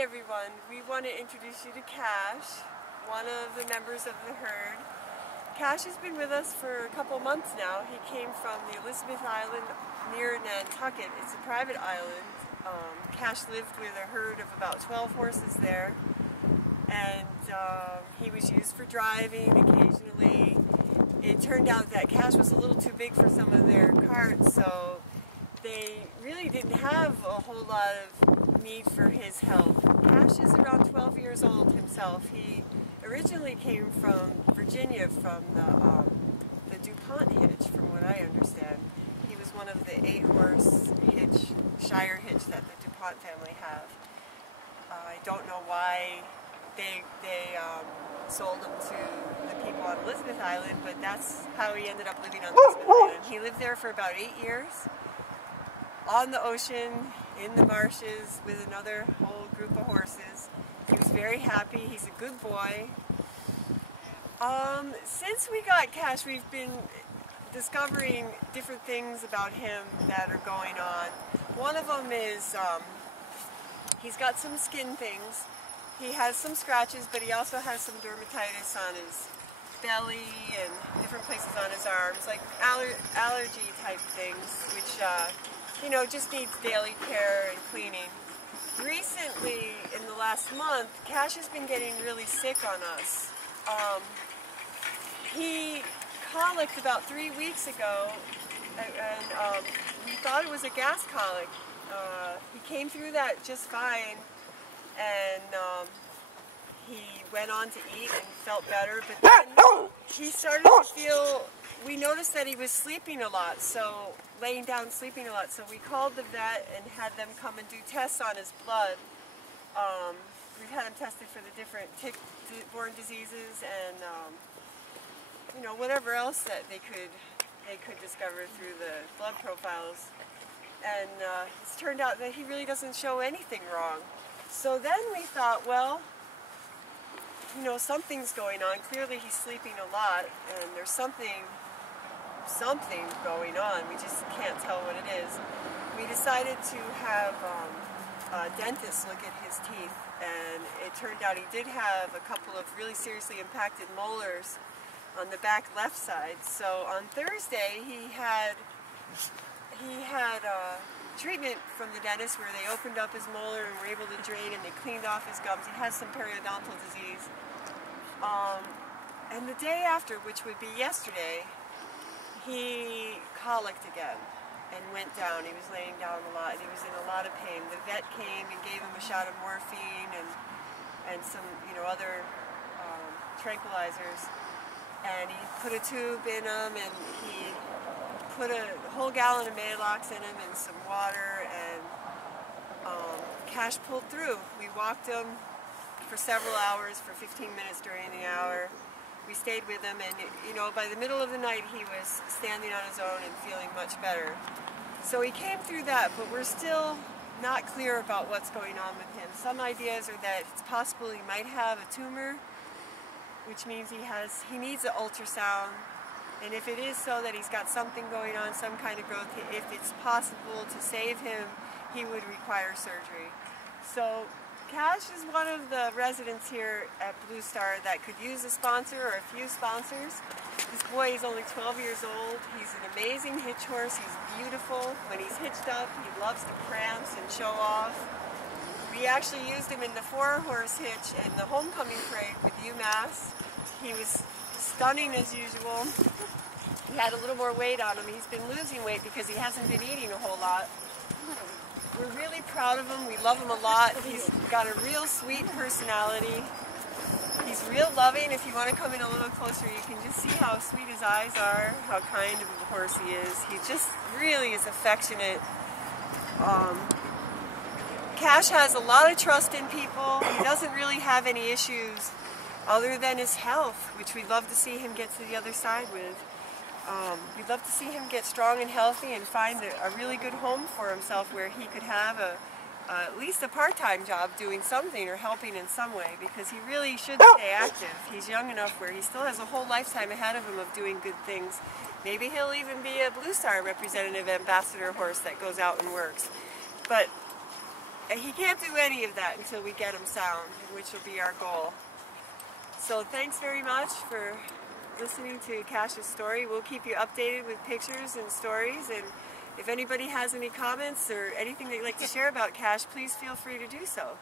everyone, we want to introduce you to Cash, one of the members of the herd. Cash has been with us for a couple months now. He came from the Elizabeth Island near Nantucket. It's a private island. Cash lived with a herd of about 12 horses there, and he was used for driving occasionally. It turned out that Cash was a little too big for some of their carts, so they really didn't have a whole lot of need for his help. Cash is around 12 years old himself. He originally came from Virginia, from the DuPont hitch, from what I understand. He was one of the 8-horse hitch, Shire hitch that the DuPont family have. I don't know why they sold him to the people on Elizabeth Island, but that's how he ended up living on Elizabeth Island. He lived there for about 8 years, on the ocean, in the marshes, with another whole group of horses. He was very happy. He's a good boy. Since we got Cash, we've been discovering different things about him that are going on. One of them is he's got some skin things. He has some scratches, but he also has some dermatitis on his belly and different places on his arms, like allergy type things, which you know, just needs daily care and cleaning. Recently, in the last month, Cash has been getting really sick on us. He colicked about 3 weeks ago, and we thought it was a gas colic. He came through that just fine, and he went on to eat and felt better, but then he started to feel, we noticed that he was sleeping a lot, so laying down sleeping a lot, so we called the vet and had them come and do tests on his blood. We've had him tested for the different tick-borne diseases and you know, whatever else that they could discover through the blood profiles, and it's turned out that he really doesn't show anything wrong. So then we thought, well, you know, something's going on. Clearly he's sleeping a lot, and there's something going on. We just can't tell what it is. We decided to have a dentist look at his teeth, and it turned out he did have a couple of really seriously impacted molars on the back left side. So on Thursday he had treatment from the dentist where they opened up his molar and were able to drain, and they cleaned off his gums. He has some periodontal disease. And the day after, which would be yesterday, he colicked again and went down. He was laying down a lot, and he was in a lot of pain. The vet came and gave him a shot of morphine and some, you know, other tranquilizers, and he put a tube in him, and he put a whole gallon of Maalox in him and some water, and Cash pulled through. We walked him for several hours, for 15 minutes during the hour. We stayed with him, and you know, by the middle of the night he was standing on his own and feeling much better. So he came through that, but we're still not clear about what's going on with him. Some ideas are that it's possible he might have a tumor, which means he needs an ultrasound, and if it is so that he's got something going on, some kind of growth, if it's possible to save him, he would require surgery. So Cash is one of the residents here at Blue Star that could use a sponsor or a few sponsors. This boy is only 12 years old. He's an amazing hitch horse. He's beautiful. When he's hitched up, he loves to prance and show off. We actually used him in the 4-horse hitch in the homecoming parade with UMass. He was stunning as usual. He had a little more weight on him. He's been losing weight because he hasn't been eating a whole lot. We're really proud of him. We love him a lot. He's got a real sweet personality. He's real loving. If you want to come in a little closer, you can just see how sweet his eyes are, how kind of a horse he is. He just really is affectionate. Cash has a lot of trust in people. He doesn't really have any issues other than his health, which we'd love to see him get to the other side with. We'd love to see him get strong and healthy and find a really good home for himself where he could have at least a part-time job doing something or helping in some way, because he really should stay active. He's young enough where he still has a whole lifetime ahead of him of doing good things. Maybe he'll even be a Blue Star representative ambassador horse that goes out and works. But he can't do any of that until we get him sound, which will be our goal. So thanks very much for listening to Cash's story. We'll keep you updated with pictures and stories, and if anybody has any comments or anything they'd like to share about Cash, please feel free to do so.